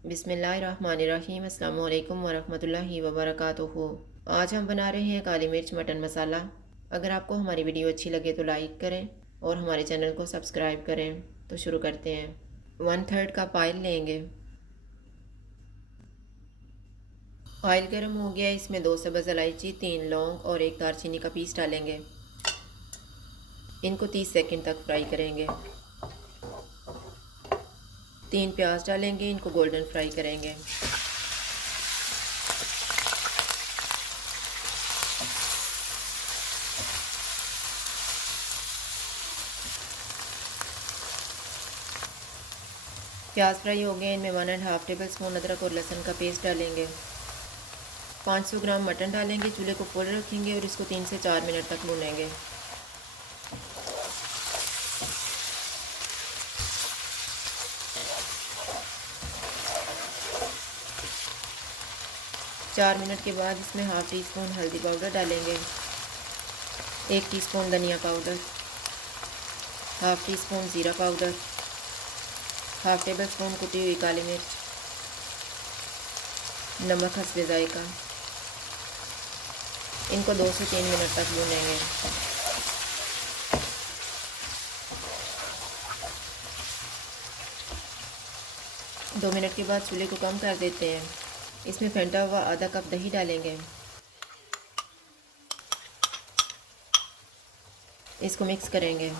बिस्मिल्लाहिर्रहमानिर्रहीम। अस्सलामु अलैकुम वरहमतुल्लाहि वबरकातुहू। आज हम बना रहे हैं काली मिर्च मटन मसाला। अगर आपको हमारी वीडियो अच्छी लगे तो लाइक करें और हमारे चैनल को सब्सक्राइब करें। तो शुरू करते हैं। 1/3 कप ऑयल लेंगे। ऑयल गर्म हो गया, इसमें 2 सब्ज़ इलायची, 3 लौंग और 1 दालचीनी का पीस डालेंगे। इनको 30 सेकंड तक फ्राई करेंगे। 3 प्याज डालेंगे, इनको गोल्डन फ्राई करेंगे। प्याज फ्राई हो गए, इनमें 1.5 टेबल स्पून अदरक और लहसुन का पेस्ट डालेंगे। 500 ग्राम मटन डालेंगे। चूल्हे को फुल रखेंगे और इसको 3 से 4 मिनट तक भूनेंगे। चार मिनट के बाद इसमें हाफ़ टी स्पून हल्दी पाउडर डालेंगे, 1 टीस्पून धनिया पाउडर, हाफ़ टी स्पून ज़ीरा पाउडर, हाफ़ टेबल स्पून कुटी हुई काली मिर्च, नमक हस्बे ज़ायका। इनको 2 से 3 मिनट तक भूनेंगे। दो मिनट के बाद चूल्हे को कम कर देते हैं। इसमें फेंटा हुआ आधा कप दही डालेंगे। इसको मिक्स करेंगे।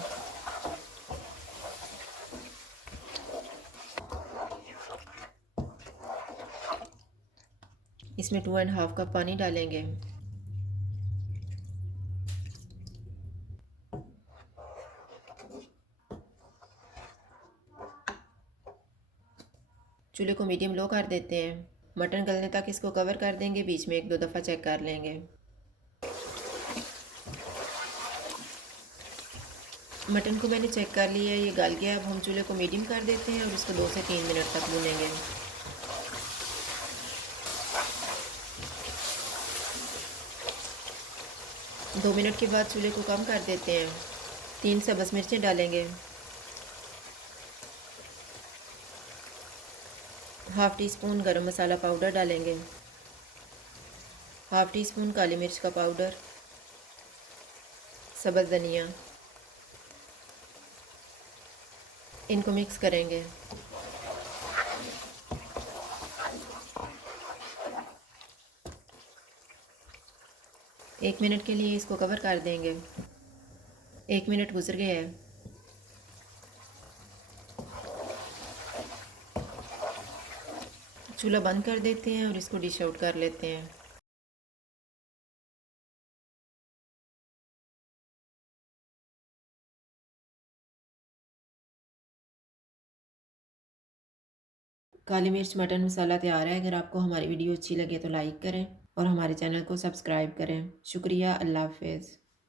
इसमें 2.5 कप पानी डालेंगे। चूल्हे को मीडियम लो कर देते हैं। मटन गलने तक इसको कवर कर देंगे, बीच में 1-2 दफ़ा चेक कर लेंगे। मटन को मैंने चेक कर लिया है, ये गल गया। अब हम चूल्हे को मीडियम कर देते हैं और इसको 2 से 3 मिनट तक भूनेंगे। 2 मिनट के बाद चूल्हे को कम कर देते हैं। 3 सब्ज़ मिर्चें डालेंगे। हाफ़ टी स्पून गरम मसाला पाउडर डालेंगे। हाफ़ टी स्पून काली मिर्च का पाउडर, सब्ज़ धनिया। इनको मिक्स करेंगे। एक मिनट के लिए इसको कवर कर देंगे। 1 मिनट गुजर गया है। चूल्हा बंद कर देते हैं और इसको डिश आउट कर लेते हैं। काली मिर्च मटन मसाला तैयार है। अगर आपको हमारी वीडियो अच्छी लगे तो लाइक करें और हमारे चैनल को सब्सक्राइब करें। शुक्रिया। अल्लाह हाफ़िज़।